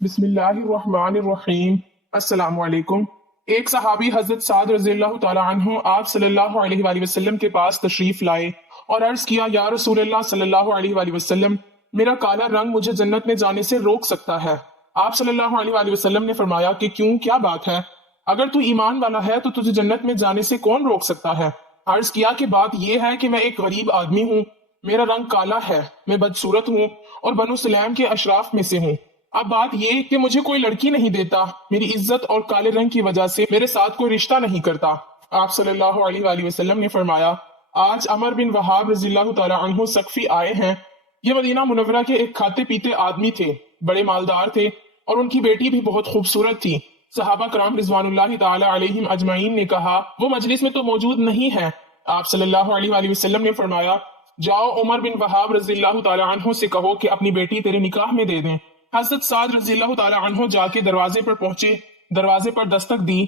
बिस्मिल्लाहिर्रहमानिर्रहीम। अस्सलाम वालेकुम। एक सहाबी हजरत साद रजी अल्लाह तआला अन्हु आप सल्लल्लाहु अलैहि वसल्लम के पास तशरीफ लाए और अर्ज किया, या रसूलल्लाह सल्लल्लाहु अलैहि वसल्लम, मेरा काला रंग मुझे जन्नत में जाने से रोक सकता है। आप सल्लल्लाहु अलैहि वसल्लम ने फरमाया कि क्यों, क्या बात है? अगर तू ईमान वाला है तो तुझे जन्नत में जाने से कौन रोक सकता है? अर्ज किया कि बात यह है कि मैं एक गरीब आदमी हूँ, मेरा रंग काला है, मैं बदसूरत हूँ और बनु सलैम के अशराफ में से हूँ। अब बात ये कि मुझे कोई लड़की नहीं देता, मेरी इज्जत और काले रंग की वजह से मेरे साथ कोई रिश्ता नहीं करता। आप सल्लल्लाहु अलैहि वसल्लम ने फरमाया, आज अमर बिन वहाब रज़ियल्लाहु तआला अन्हु सकफी आए हैं। ये मदीना मुनव्वरा के एक खाते पीते आदमी थे, बड़े मालदार थे और उनकी बेटी भी बहुत खूबसूरत थी। सहाबा कराम रिजवानुल्लाहि ताला अलैहिम अजमाइन ने कहा, वो मजलिस में तो मौजूद नहीं है। आप सल्लल्लाहु अलैहि वसल्लम ने फरमाया, जाओ उमर बिन वहाब रज़ियल्लाहु ताला अन्हु से कहो कि अपनी बेटी तेरे निकाह में दे दें। हजरत साद रज़ियल्लाहु ताला अन्हु जाके दरवाजे पर पहुंचे, दरवाजे पर दस्तक दी।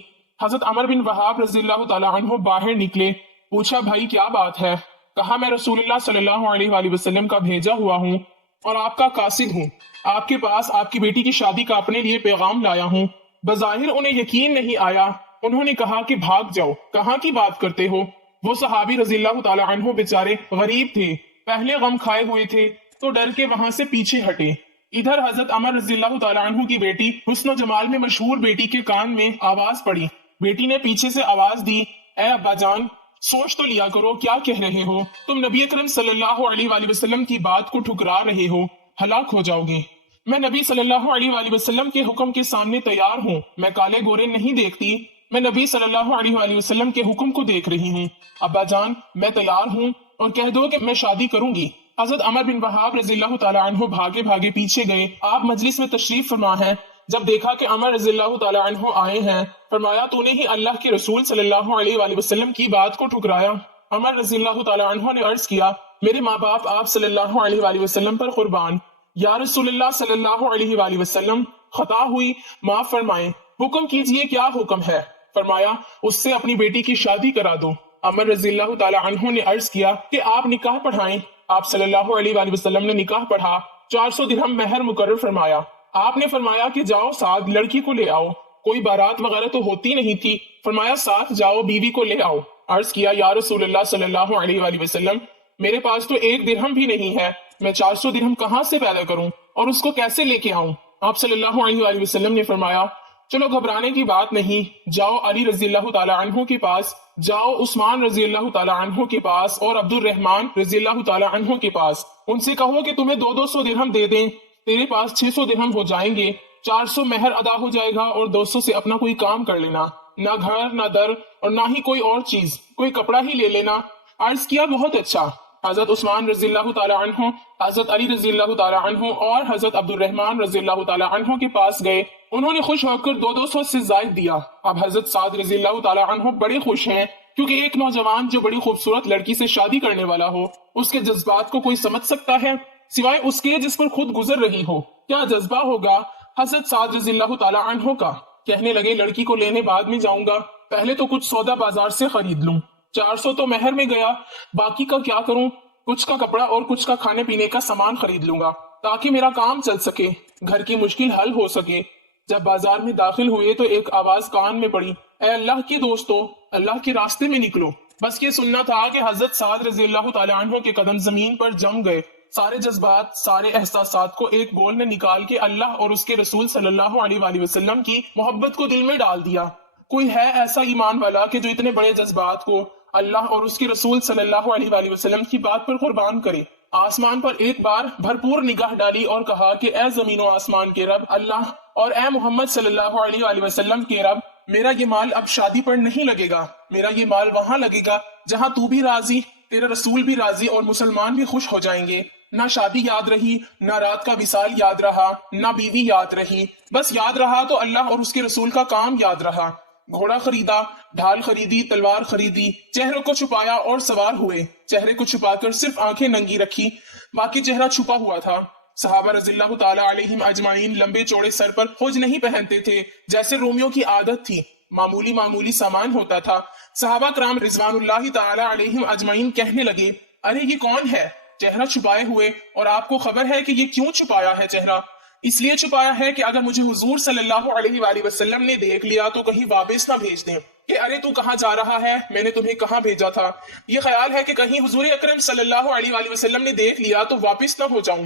हजरत अमर बिन वहाब रज़ियल्लाहु ताला अन्हु बाहर निकले। पूछा, भाई क्या बात है? कहा, मैं रसूलुल्लाह सल्लल्लाहु अलैहि वसल्लम का भेजा हुआ हूँ और आपका कासिद हूँ। आपके पास आपकी बेटी की शादी का अपने लिए पैगाम लाया हूँ। बज़ाहिर उन्हें यकीन नहीं आया। उन्होंने कहा कि भाग जाओ, कहाँ की बात करते हो? वो सहाबी रज़ियल्लाहु ताला अन्हु बेचारे गरीब थे, पहले गम खाए हुए थे तो डर के वहां से पीछे हटे। इधर हजरत अमर रज़ियल्लाहु ताला अन्हु की बेटी हुस्न जमाल में मशहूर बेटी के कान में आवाज पड़ी। बेटी ने पीछे से आवाज दी, ए अब्बा जान, सोच तो लिया करो, क्या कह रहे हो? तुम नबी अकरम सल्लल्लाहु अलैहि वसल्लम की बात को ठुकरा रहे हो, हलाक हो जाओगे। मैं नबी सल्लल्लाहु अलैहि वसल्लम के हुक्म के सामने तैयार हूँ। मैं काले गोरे नहीं देखती, मैं नबी सल्लल्लाहु अलैहि वसल्लम के हुक्म को देख रही हूँ। अब्बा जान, मैं तैयार हूँ और कह दो कि मैं शादी करूंगी। हजरत अमर बिन वहाब रज़ियल्लाहु ताला अन्हु भागे भागे पीछे गए। आप मजलिस में तशरीफ फरमा है। जब देखा कि अमर रज़ियल्लाहु ताला अन्हु आए हैं, फरमाया, तूने ही अल्लाह के रसूल सल्लल्लाहु अलैहि वसल्लम की बात को ठुकराया। अमर रज़ियल्लाहु ताला अन्हु ने अर्ज किया, मेरे माँ बाप आप सल्लल्लाहु अलैहि वसल्लम पर कुर्बान। या रसूलुल्लाह सल्लल्लाहु अलैहि वसल्लम, खता हुई, माफ फरमाएं, हुक्म कीजिए, क्या हुक्म है? फरमाया, उससे अपनी बेटी की शादी करा दो। अमर रज़ियल्लाहु ताला अन्हु ने अर्ज किया कि आप निकाह पढ़ाएं। आप सल्लल्लाहु अलैहि वसल्लम ने निकाह पढ़ा। 400 दिरहम महर मुकर्रर फरमाया। आपने फरमाया कि जाओ साथ लड़की को ले आओ। कोई बारात वगैरह तो होती नहीं थी। फरमाया, साथ जाओ, बीवी को ले आओ। अर्ज किया, या रसूलुल्लाह सल्लल्लाहु अलैहि वसल्लम, मेरे पास तो 1 दिरहम भी नहीं है, मैं 400 दिरहम कहाँ से पैदा करूं और उसको कैसे लेके आऊं? आप सल्लल्लाहु अलैहि वसल्लम ने फरमाया, चलो घबराने की बात नहीं, जाओ अली रज़ियल्लाहु ताला अन्हु के पास, जाओ उस्मान रज़ियल्लाहु ताला अन्हु के पास और अब्दुर रहमान रज़ियल्लाहु ताला अन्हु के पास। उनसे कहो कि तुम्हें 200 दिरहम दे दें, तेरे पास 600 दिरहम हो जाएंगे, 400 महर अदा हो जाएगा और 200 से अपना कोई काम कर लेना, ना घर ना दर और ना ही कोई और चीज, कोई कपड़ा ही ले लेना। अर्ज किया, बहुत अच्छा। हजरत उस्मान रज़ियल्लाहु ताला अन्हु, हजरत अली रज़ियल्लाहु ताला अन्हु और हजरत अब्दुर रहमान रज़ियल्लाहु ताला अन्हु के पास गए। उन्होंने खुश होकर 200 से जायद दिया। अब हजरत साद रज़ियल्लाहु ताला अन्हु बड़े खुश हैं, क्योंकि एक नौजवान जो बड़ी खूबसूरत लड़की से शादी करने वाला हो, उसके जज्बात को कोई समझ सकता है सिवाय उसके जिस पर खुद गुजर रही हो? क्या जज्बा होगा हजरत साद रज़ियल्लाहु ताला अन्हु का? कहने लगे, लड़की को लेने बाद में जाऊंगा, पहले तो कुछ सौदा बाजार से खरीद लूं। 400 तो महर में गया, बाकी का क्या करूं? कुछ का कपड़ा और कुछ का खाने पीने का सामान खरीद लूंगा, ताकि मेरा काम चल सके, घर की मुश्किल हल हो सके। जब बाजार में दाखिल हुए तो एक आवाज कान में पड़ी, ए अल्लाह के दोस्तों, अल्लाह के रास्ते में निकलो। बस ये सुनना था कि हजरत साद रज़ियल्लाहु ताला अन्हु के कदम जमीन पर जम गए। सारे जज्बात, सारे एहसासात को एक बोल में निकाल के अल्लाह और उसके रसूल सल्लल्लाहु अलैहि वसल्लम की मोहब्बत को दिल में डाल दिया। कोई है ऐसा ईमान वाला कि जो इतने बड़े जज्बात को अल्लाह और उसके रसूल सल्लल्लाहु अलैहि वसल्लम की बात पर कुर्बान करे? आसमान पर एक बार भरपूर निगाह डाली और कहा कि ए जमीन और आसमान के रब अल्लाह और ए मोहम्मद सल्लल्लाहु अलैहि वसल्लम के रब, मेरा ये माल अब शादी पर नहीं लगेगा, मेरा ये माल वहां लगेगा जहां तू भी राजी, तेरा रसूल भी राजी और मुसलमान भी खुश हो जाएंगे। ना शादी याद रही, ना रात का विसाल याद रहा, ना बीवी याद रही, बस याद रहा तो अल्लाह और उसके रसूल का काम याद रहा। घोड़ा खरीदा, ढाल खरीदी, तलवार खरीदी, चेहरे को छुपाया और सवार हुए। चेहरे को छुपाकर सिर्फ आंखें नंगी रखी, बाकी चेहरा छुपा हुआ था। सहाबा रज़ियल्लाहु ताला अलैहिम अजमाइन लंबे चौड़े सर पर खोज नहीं पहनते थे, जैसे रोमियो की आदत थी। मामूली मामूली सामान होता था। सहाबा कराम रिज़वानुल्लाहि ताला अलैहिम अजमाइन कहने लगे, अरे ये कौन है चेहरा छुपाए हुए, और आपको खबर है कि ये क्यों छुपाया है चेहरा? اس لیے چھپایا ہے کہ اگر مجھے حضور صلی اللہ علیہ وآلہ وسلم نے دیکھ لیا تو کہیں واپس نہ بھیج دیں کہ ارے تو کہاں جا رہا ہے، میں نے تمہیں کہاں بھیجا تھا۔ یہ خیال ہے کہ کہیں حضور اکرم صلی اللہ علیہ وآلہ وسلم نے دیکھ لیا تو واپس نہ ہو جاؤں۔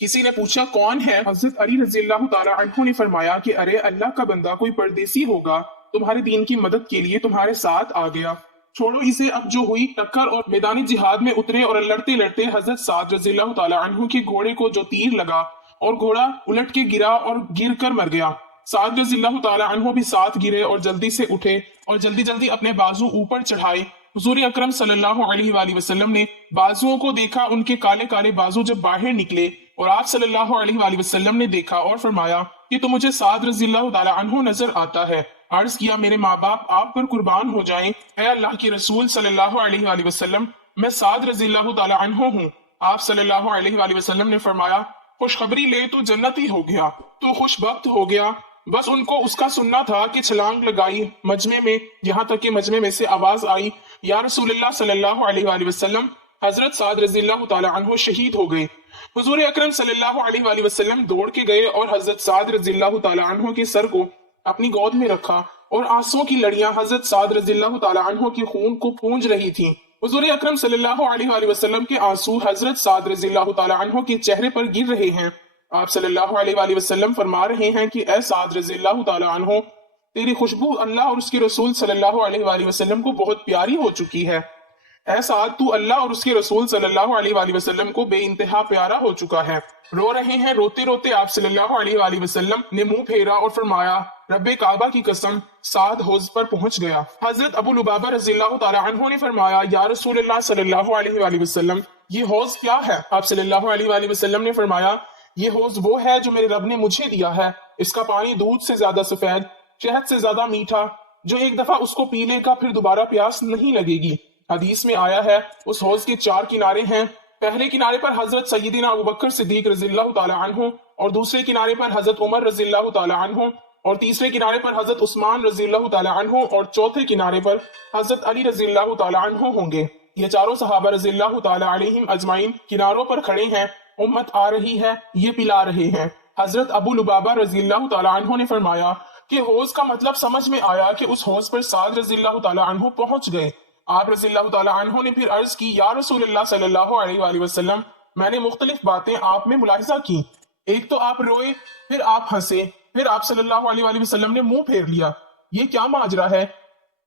کسی نے پوچھا کون ہے؟ حضرت علی رضی اللہ تعالی عنہ نے فرمایا کہ ارے اللہ کا بندہ کوئی پردیسی ہوگا، تمہارے دین کی مدد کے لیے تمہارے ساتھ آ گیا، چھوڑو اسے۔ اب جو ہوئی ٹکر اور میدان جہاد میں اترے اور لڑتے لڑتے حضرت سعد رضی اللہ تعالی عنہ کے گھوڑے کو جو تیر لگا اور گھوڑا الٹ کے گرا اور گر کر مر گیا۔ سعد رضی اللہ تعالی عنہ بھی ساتھ گرے اور جلدی سے اٹھے اور جلدی جلدی اپنے بازو اوپر چڑھائے۔ حضور اکرم صلی اللہ علیہ وآلہ وسلم نے بازوؤں کو دیکھا، ان کے کالے کالے بازو جب باہر نکلے اور آپ صلی اللہ علیہ وآلہ وسلم نے دیکھا اور فرمایا کہ تو مجھے سعد رضی اللہ تعالی عنہ نظر آتا ہے۔ عرض کیا میرے ماں باپ آپ پر قربان ہو جائیں، اے اللہ کے رسول صلی اللہ علیہ وآلہ وسلم، میں سعد رضی اللہ تعالی عنہ ہوں۔ آپ صلی اللہ علیہ وآلہ وسلم نے فرمایا خوشخبری لے تو جنتی ہو گیا، تو خوش بخت ہو گیا۔ بس ان کو اس کا سننا تھا کہ چھلانگ لگائی مجمع میں، یہاں تک کہ مجمع میں سے آواز آئی یا رسول اللہ صلی اللہ علیہ وآلہ وسلم، حضرت سعد رضی اللہ تعالی عنہ شہید ہو گئے۔ حضور اکرم صلی اللہ علیہ وآلہ وسلم دوڑ کے گئے اور حضرت سعد رضی اللہ تعالی عنہ کے سر کو اپنی گود میں رکھا اور آنسوں کی لڑیاں حضرت سعد رضی اللہ تعالی عنہ کے خون کو پونج رہی تھیں۔ حضور اکرم صلی اللہ علیہ وآلہ وسلم کے آنسو حضرت سعد رضی اللہ تعالی عنہ کے چہرے پر گر رہے ہیں۔ آپ صلی اللہ علیہ وآلہ وسلم فرما رہے ہیں کہ اے سعد رضی اللہ تعالی عنہ، تیری خوشبو اللہ اور اس کے رسول صلی اللہ علیہ وآلہ وسلم کو بہت پیاری ہو چکی ہے۔ اے سعد، تو اللہ اور اس کے رسول صلی اللہ علیہ وآلہ وسلم کو بے انتہا پیارا ہو چکا ہے۔ رو رہے ہیں، روتے روتے آپ صلی اللہ علیہ وآلہ وسلم نے منہ پھیرا اور فرمایا رب کعبہ کی قسم، سعد حوض پر پہنچ گیا۔ حضرت ابو لبابہ رضی اللہ تعالی عنہ نے فرمایا یا رسول اللہ صلی اللہ علیہ وآلہ وسلم، یہ حوض کیا ہے؟ آپ صلی اللہ علیہ وآلہ وسلم نے فرمایا یہ حوض وہ ہے جو میرے رب نے مجھے دیا ہے، اس کا پانی دودھ سے زیادہ سفید، شہد سے زیادہ میٹھا، جو ایک دفعہ اس کو پی لے گا پھر دوبارہ پیاس نہیں لگے گی۔ حدیث میں آیا ہے اس حوض کے 4 کنارے ہیں، پہلے کنارے پر حضرت سیدنا ابوبکر صدیق رضی اللہ تعالی عنہ، اور دوسرے کنارے پر حضرت عمر رضی اللہ تعالی عنہ، اور تیسرے کنارے پر حضرت عثمان رضی اللہ تعالی عنہ، اور چوتھے کنارے پر حضرت علی رضی اللہ تعالی عنہ ہوں گے۔ یہ چاروں صحابہ رضی اللہ تعالی علیہم اجمعین کناروں پر کھڑے ہیں، امت آ رہی ہے، یہ پلا رہے ہیں۔ حضرت ابو لبابہ رضی اللہ تعالی عنہ نے فرمایا کہ حوض کا مطلب سمجھ میں آیا کہ اس حوض پر سعد رضی اللہ تعالی عنہ پہنچ گئے۔ آپ رضی اللہ تعالی عنہ نے پھر عرض کی یا رسول اللہ صلی اللہ علیہ وآلہ وسلم، میں نے مختلف باتیں آپ میں ملاحظہ کی، ایک تو آپ روئے، پھر آپ ہنسے، پھر آپ صلی اللہ علیہ وآلہ وسلم نے منہ پھیر لیا، یہ کیا ماجرا ہے؟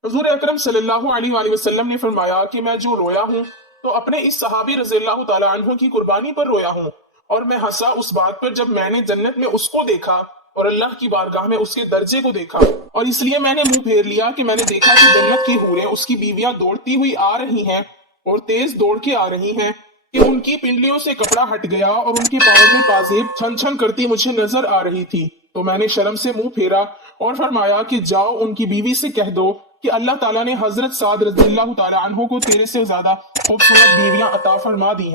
حضور اکرم صلی اللہ علیہ وآلہ وسلم نے فرمایا کہ میں جو رویا ہوں تو اپنے اس صحابی رضی اللہ تعالی عنہ کی قربانی پر رویا ہوں، اور میں ہنسا اس بات پر جب میں نے جنت میں اس کو دیکھا اور اللہ کی بارگاہ میں اس کے درجے کو دیکھا، اور اس لیے میں نے منہ پھیر لیا کہ میں نے دیکھا کہ جنت کی حوریں اس کی بیویاں دوڑتی ہوئی آ رہی ہیں اور تیز دوڑ کے آ رہی ہیں کہ ان کی پنڈلیوں سے کپڑا ہٹ گیا اور ان کے پاؤں میں پازیب چھن چھن کرتی مجھے نظر آ رہی تھی، تو میں نے شرم سے منہ پھیرا اور فرمایا کہ جاؤ ان کی بیوی سے کہہ دو کہ اللہ تعالیٰ نے حضرت سعد رضی اللہ تعالی عنہ کو تیرے سے زیادہ خوبصورت بیویاں عطا فرما دی ہیں۔